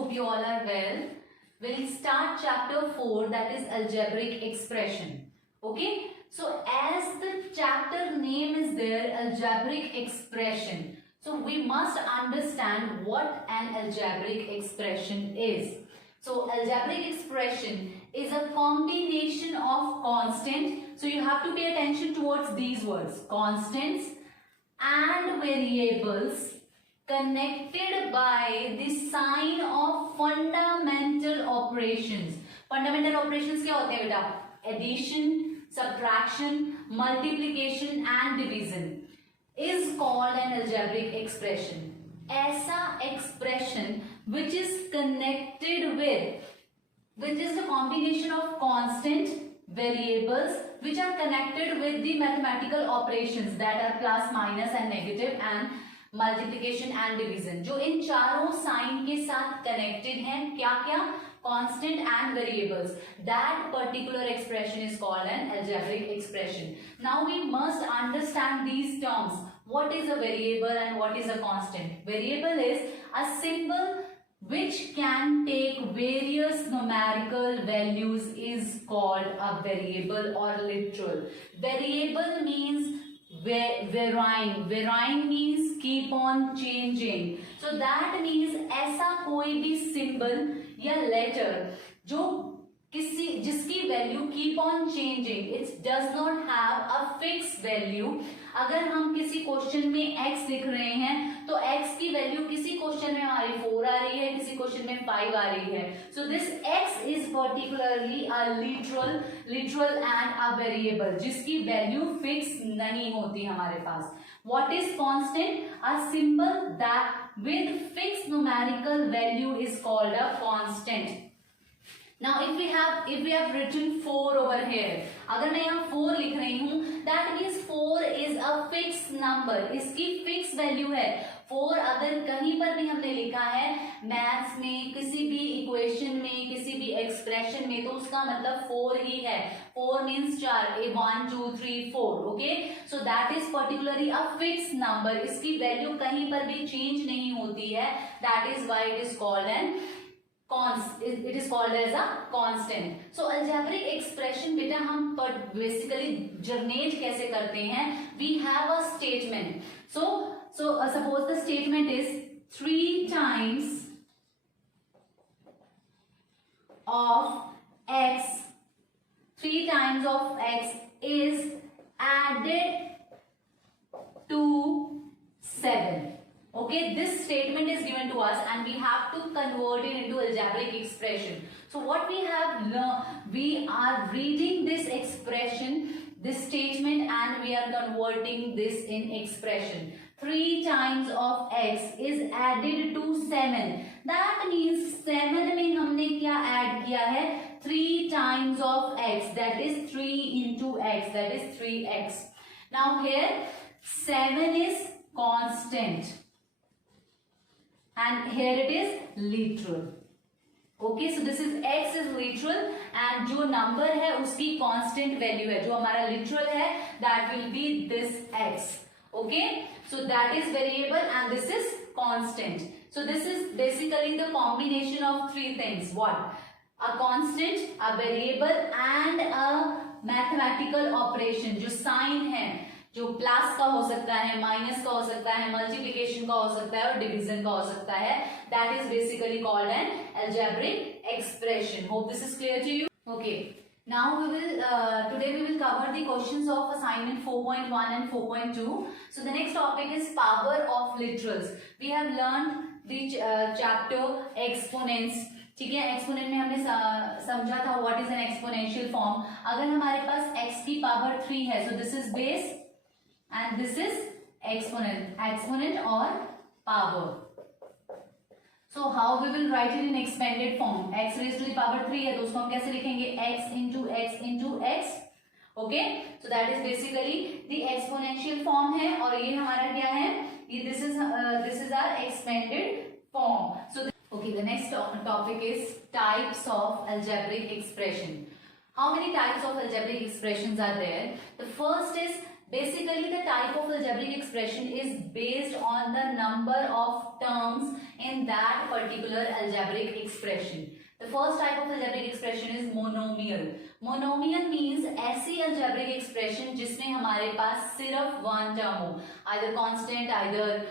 hope you all are well. We'll start chapter 4, that is algebraic expression. Okay, so as the chapter name is there, algebraic expression, so we must understand what an algebraic expression is. So algebraic expression is a combination of constant, so you have to pay attention towards these words, constants and variables connected by the sign of fundamental operations. Fundamental operations क्या होते हैं बेटा? Addition, subtraction, multiplication and division is called an algebraic expression. ऐसा expression which is connected with, which is the combination of constant, variables which are connected with the mathematical operations that are plus, minus and negative and multiplication and division, जो इन चारों sign के साथ connected हैं, क्या क्या? Constant and variables. That particular expression is called an algebraic expression. Now we must understand these terms. What is a variable and what is a constant? Variable is a symbol which can take various numerical values is called a variable or literal. Variable means varying. Varying means keep on changing. So that means ऐसा कोई भी symbol या letter जो जिसकी value keep on changing, it does not have a fix value. अगर हम किसी question में x लिख रहे हैं तो x की वैल्यू किसी क्वेश्चन में हमारी 4 आ रही है, किसी क्वेश्चन में 5 आ रही है. So this x is particularly a literal and a variable जिसकी वैल्यू फिक्स नहीं होती हमारे पास. What is constant? A symbol that with fixed numerical value is called a constant. Now if we have written 4 over here, अगर मैं यहाँ 4 लिख रही हूँ, that means 4 is a fixed number. इसकी fixed value है 4. अगर कहीं पर भी हमने लिखा है मैथ्स में, किसी भी इक्वेशन में, किसी भी एक्सप्रेशन में, तो उसका मतलब 4 ही है. 4 means 4, 1 2 3 4. Okay, so that is particularly a fix number. इसकी वैल्यू कहीं पर भी चेंज नहीं होती है. That is why it is called an it is called as a constant. So algebraic expression बेटा हम basically generate कैसे करते हैं? We have a statement. So suppose the statement is 3 times of x, 3 times of x is added to 7. Okay, this statement is given to us and we have to convert it into algebraic expression. So what we have learned, we are reading this expression, this statement, and we are converting this in expression. 3 times of x is added to 7. That means 7 में हमने क्या add किया है? 3 times of x, that is 3 into x, that is 3x. Now here 7 is constant. And here it is literal. Okay, so this is x is literal and जो number है उसकी constant value है. जो हमारा literal है that will be this x. Okay, so that is variable and this is constant. So this is basically the combination of 3 things. What? A constant, a variable and a mathematical operation. जो sign है, जो plus का हो सकता है, minus का हो सकता है, मल्टीप्लिकेशन का हो सकता है और डिवीजन का हो सकता है, that is basically called an algebraic expression. Hope this is clear to you. Okay, now today we will cover the questions of assignment 4.1 and 4.2. So the next topic is power of literals. We have learned the chapter exponents. ठीक है, exponent में हमने समझा था what is an exponential form. अगर हमारे पास x की power 3 है, सो this is base and this is exponent or power. So how we will write it in expanded form? X raised to the power 3 है तो उसको हम कैसे लिखेंगे? x into x into x. Okay, so that is basically the exponential form है और ये हमारा क्या है? ये this is our expanded form. So okay, the next topic is types of algebraic expression. How many types of algebraic expressions are there? The first is Basically, the type of algebraic expression is based on the number of terms in that particular algebraic expression. The first type of algebraic expression is monomial. Monomial means ऐसी algebraic expression जिसमें हमारे पास सिर्फ one term हो, either constant, either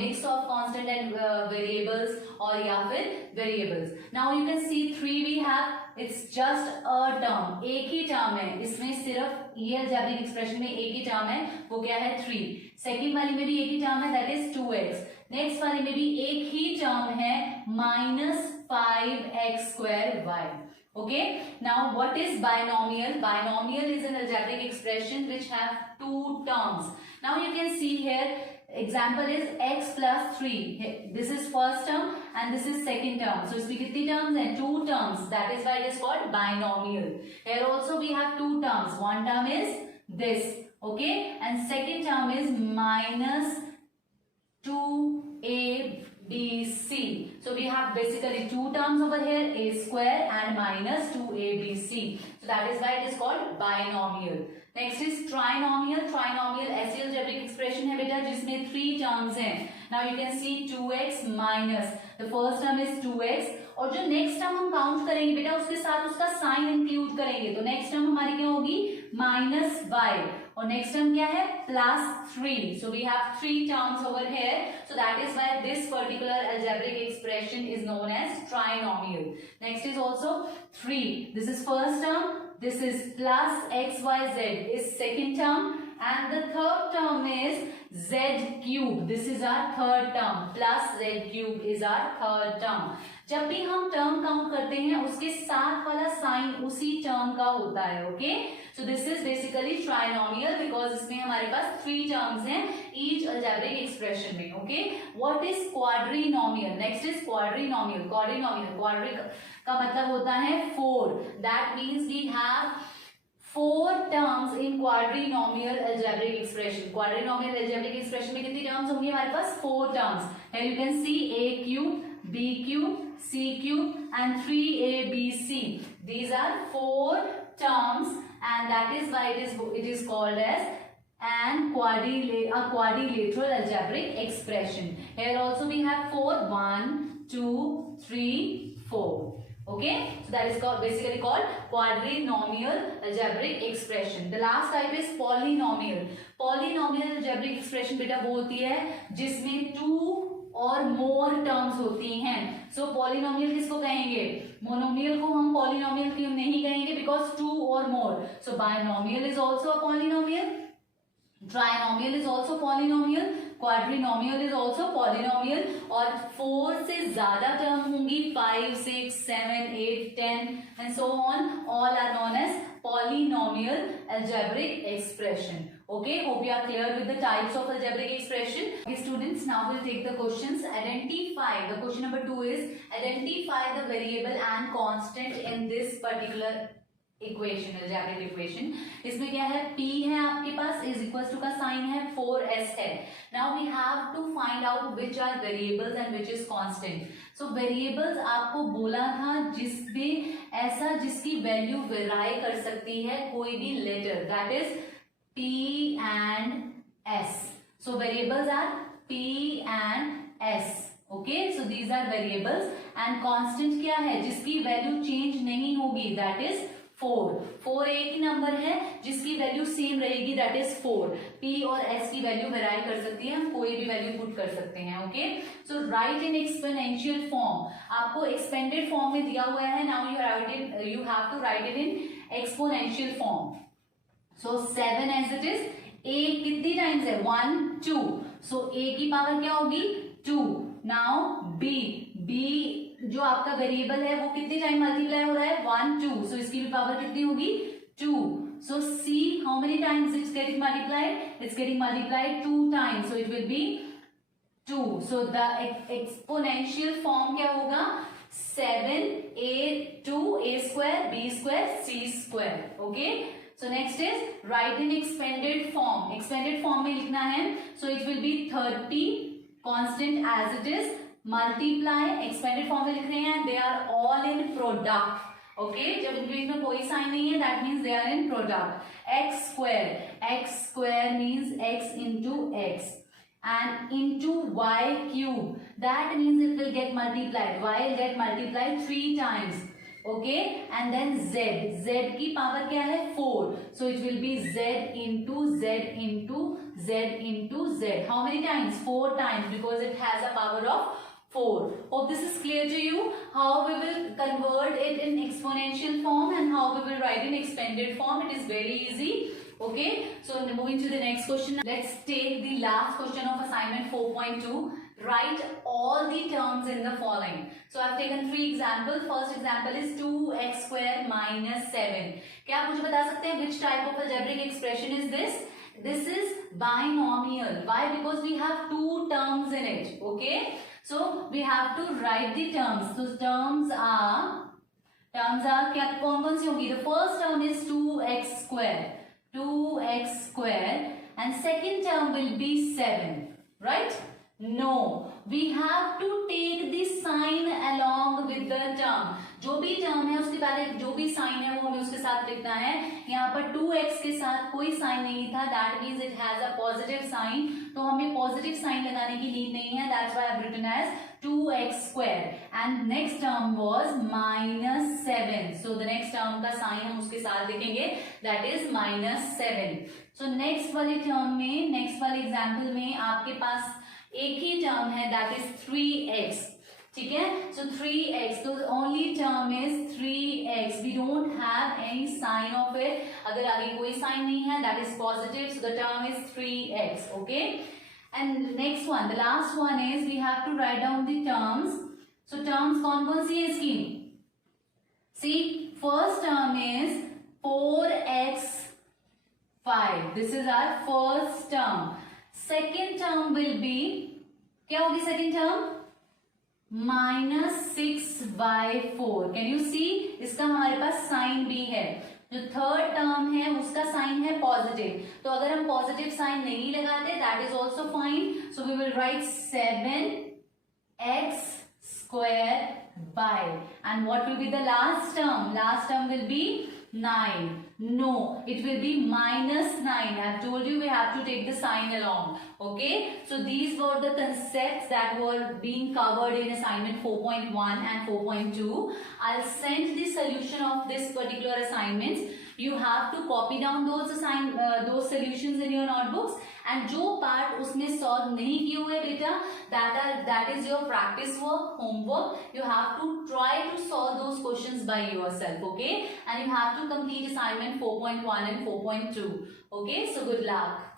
mix of constant and variables, और या फिर variables. Now you can see 3 we have, it's just a term, एक ही term है, इसमें सिर्फ ये algebraic expression में एक ही term है, वो क्या है 3. सेकेंड वाली में भी एक ही term है, that is 2x. नेक्स्ट वाली में भी एक ही term है -5x²y. Okay, now what is binomial? Binomial is an algebraic expression which have two terms. Now you can see here, example is x plus 3. This is first term and this is second term. So इसमें कितनी terms हैं? 2 terms. That is why it is called binomial. Here also we have 2 terms. One term is this, okay, and second term is -2abc. So we have basically 2 terms over here, a square and -2abc. So that is why it is called binomial. Next is trinomial. Trinomial ऐसी algebraic expression है बेटा जिसमें 3 terms हैं. Now you can see 2x minus, the first term is 2x, और जो next term हम count करेंगे बेटा उसके साथ उसका sign include करेंगे, तो next term हमारी क्या होगी -y, और next term क्या है +3. So we have 3 terms over here. So that is why this particular algebraic expression is known as trinomial. Next is also 3. This is first term. This is plus xyz is second term, and the third term is z cube. This is our third term. Plus z cube is our third term. जब भी हम term count करते हैं उसके साथ वाला sign उसी term का होता है. Okay, so this is basically trinomial because इसमें हमारे पास 3 टर्म्स हैं ईच अलजेब्रिक एक्सप्रेशन में. Okay, what is quadrinomial? Next is quadrinomial. Quadri का मतलब होता है 4. That means we have 4 terms in quadrinomial algebraic expression. Quadrinomial algebraic expression में कितनी terms होंगी हमारे पास? 4 terms. Here you can see a cube, b cube, c cube and 3abc. These are 4 terms and that is why it is called as a quadrilateral algebraic expression. Here also we have 4, 1, 2, 3, 4. Okay, so that is basically called quadrinomial algebraic expression. The last type is polynomial. Polynomial algebraic expression बेटा वो होती है जिसमें 2 और more terms होती हैं. So polynomial किसको कहेंगे? मोनोमियल को हम polynomial क्यों नहीं कहेंगे? Because 2 or more. So binomial is also a polynomial. Trinomial is also polynomial. Quadrinomial is also polynomial. और 4 से ज्यादा टर्म होंगी 5, 6, 7, 8, 10 and so on. All are known as polynomial algebraic expression. Okay, hope you are clear with the types of algebraic expression. Okay, students, now we'll take the questions. Identify. The question number 2 is identify the variable and constant in this particular equation, algebraic equation. इसमें क्या है? p है आपके पास, is equal to का sign है 4s है. Now we have to find out which are variables and which is constant. So variables आपको बोला था जिसमें ऐसा जिसकी वैल्यू वेराई कर सकती है कोई भी letter, that is p and s. So variables are p and s. Okay, so these are variables. And constant क्या है? जिसकी वैल्यू चेंज नहीं होगी, दैट इज 4 एक ही नंबर है जिसकी वैल्यू सेम रहेगी, दैट इज 4. p और s की वैल्यू वेराई कर सकती है, हम कोई भी वैल्यू पुट कर सकते हैं. Okay, so write in exponential form. आपको एक्सपेंडेड फॉर्म में दिया हुआ है. Now you have to write it in exponential form. So 7 as it is. a कितनी टाइम्स है? 1, 2. सो a की पावर क्या होगी? 2. नाउ b जो आपका वेरिएबल है वो कितने टाइम मल्टीप्लाई हो रहा है? 1, 2. सो इसकी भी पावर कितनी होगी? 2. So c how many times it's getting multiplied? It's getting multiplied 2 times. So it will be 2. So the exponential form क्या होगा? 7a2 a square b square c square. Okay, so next is write in expanded form. Expanded form में लिखना है. So it will be 30 constant as it is multiply. Expanded form में लिख रहे हैं, they are all in product. Okay जब इनके बीच में कोई साइन नहीं है that means they are in product. X square means x into x and into y cube, that means it will get multiplied, y will get multiplied 3 times, okay, and then z की power क्या है 4, so it will be z into z into z into z, how many times 4 times because it has a power of 4. Hope this is clear to you how we will convert it in exponential form and how we will write in expanded form. It is very easy. Okay, so moving to the next question. Let's take the last question of assignment 4.2. Write all the terms in the following. So I've taken 3 examples. First example is 2x square minus 7. क्या आप मुझे बता सकते हैं which type of algebraic expression is this? This is binomial. Why? Because we have 2 terms in it. Okay, so we have to write the terms. So terms are क्या कौन कौन सी होंगी? The first term is 2x square. 2x square and second term will be 7, right? No, we have to take the sign along with the term. जो भी term है उसके पहले जो भी sign है वो हमें उसके साथ लिखना है। यहाँ पर 2x के साथ कोई sign नहीं था, that means it has a positive sign, तो हमें positive sign लगाने की need नहीं है, that's why I've written as 2x square and next term was minus 7, so the next term का sign हम उसके साथ लिखेंगे, that is minus 7. So next वाले term में, next वाले example में आपके पास एक ही term है, that is 3x. ठीक है, so 3x, so the only term is 3x. We don't have any sign of it. अगर आगे कोई sign नहीं है, that is positive, so the term is 3x. Okay, and next one, the last one is we have to write down the terms. So terms कौन कौन सी है इसकी? See, first term is 4x 5. This is our first term. Second term will be क्या होगी second term? minus 6/4. Can you see? इसका हमारे पास sign भी है. जो थर्ड टर्म है उसका साइन है पॉजिटिव, तो अगर हम पॉजिटिव साइन नहीं लगाते that is also fine. So we will write 7x square by, and what will be the last term? Last term will be 9. No, it will be minus 9. I have told you we have to take the sign along. Okay, so these were the concepts that were being covered in assignment 4.1 and 4.2. I'll send the solution of this particular assignments. You have to copy down those solutions in your notebooks, and जो part उसमें solve नहीं किए हुए बेटा, that is your practice work, homework. You have to try to solve those questions by yourself. Okay, and you have to complete assignment 4.1 and 4.2. Okay, so good luck.